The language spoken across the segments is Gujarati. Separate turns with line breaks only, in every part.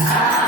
Ah!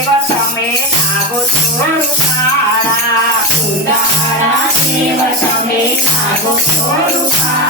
દેવ તમે લાગો છો રૂપાળા સુંદરા દેવ તમે લાગો છો રૂપાળા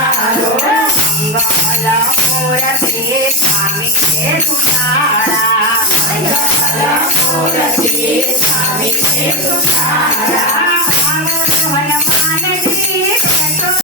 Ahora sí, mami, que tú estarás.